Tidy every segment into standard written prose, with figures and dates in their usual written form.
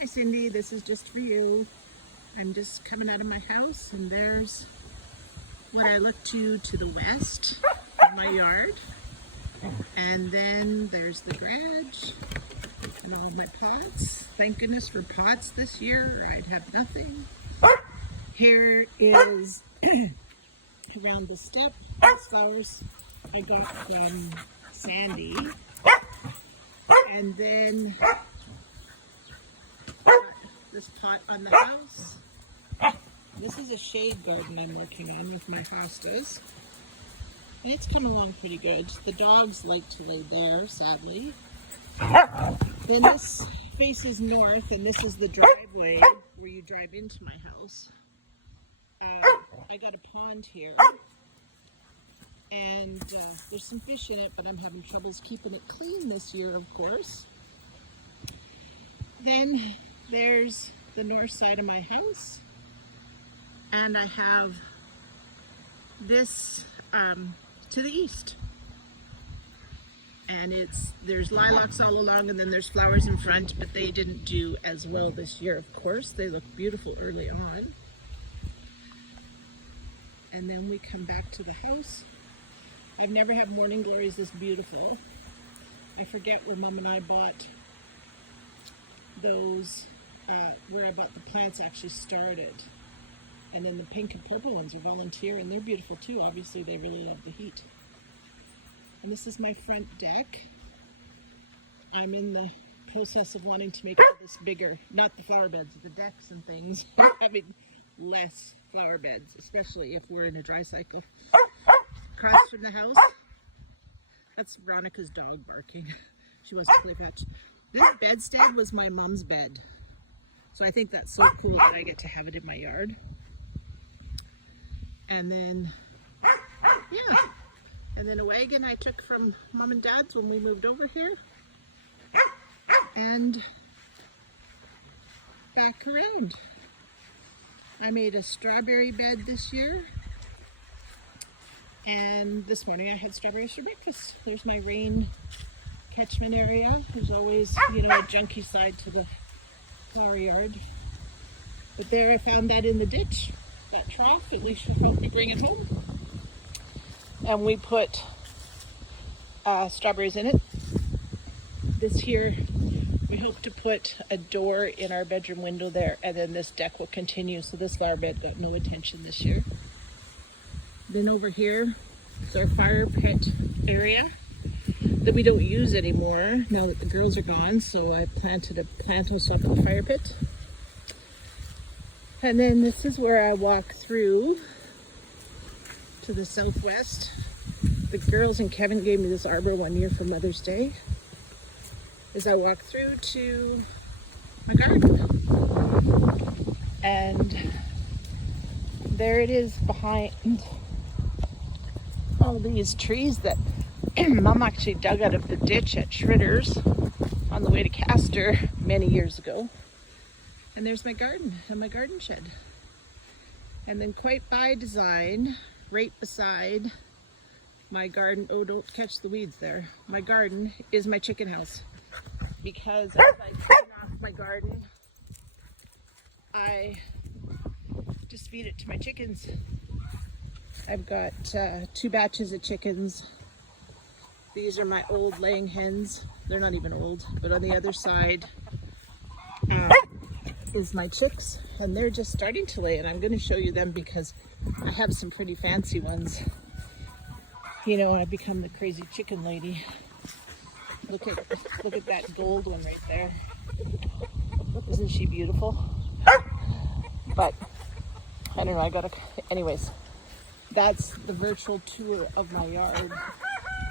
Hi Cindy, this is just for you. I'm just coming out of my house and there's what I look to the west of my yard. And then there's the garage and all my pots. Thank goodness for pots this year or I'd have nothing. Here is around the step, these flowers I got from Sandy. And then this pot on the house. This is a shade garden I'm working on with my hostas. And it's come along pretty good. The dogs like to lay there, sadly. Then this faces north, and this is the driveway where you drive into my house. I got a pond here. And there's some fish in it, but I'm having troubles keeping it clean this year, of course. Then there's the north side of my house. And I have this to the east. And there's lilacs all along and then there's flowers in front, but they didn't do as well this year, of course. They look beautiful early on. And then we come back to the house. I've never had morning glories this beautiful. I forget where Mom and I bought those, where I bought the plants actually started. And then the pink and purple ones are volunteer and they're beautiful too. Obviously they really love the heat. And this is my front deck. I'm in the process of wanting to make this bigger, not the flower beds, the decks and things. Having less flower beds, especially if we're in a dry cycle. Across from the house, that's Veronica's dog barking. She wants to play fetch. This bedstead was my mom's bed. So I think that's so cool that I get to have it in my yard. And then, yeah. And then a wagon I took from Mom and Dad's when we moved over here. And back around. I made a strawberry bed this year. And this morning I had strawberries for breakfast. There's my rain catchment area. There's always, a junky side to the flower yard. But there I found that in the ditch. That trough, at least she'll help me bring it home. And we put strawberries in it. This here, we hope to put a door in our bedroom window there, and then this deck will continue. So this flower bed got no attention this year. Then over here is our fire pit area that we don't use anymore now that the girls are gone. So I planted a plant on top of the fire pit. And then this is where I walk through to the southwest. The girls and Kevin gave me this arbor one year for Mother's Day. As I walk through to my garden. And there it is behind all these trees that Mom actually dug out of the ditch at Schritter's on the way to Castor many years ago. And there's my garden and my garden shed. And then quite by design, right beside my garden, oh, don't catch the weeds there. My garden is my chicken house. Because as I clean off my garden, I just feed it to my chickens. I've got 2 batches of chickens. These are my old laying hens. They're not even old, but on the other side, is my chicks, and they're just starting to lay, and I'm going to show you them because I have some pretty fancy ones. I've become the crazy chicken lady. Look at that gold one right there. Isn't she beautiful? But I don't know, anyways, that's the virtual tour of my yard.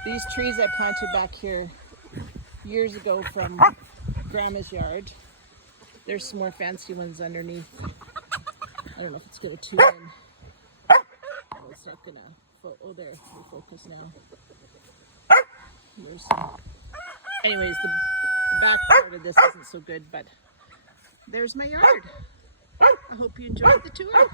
These trees I planted back here years ago from Grandma's yard. There's some more fancy ones underneath. I don't know if it's going to tune in. Oh, it's not going to. Oh, there. We focus now. There's some. Anyways, the back part of this isn't so good, but there's my yard. I hope you enjoyed the tour.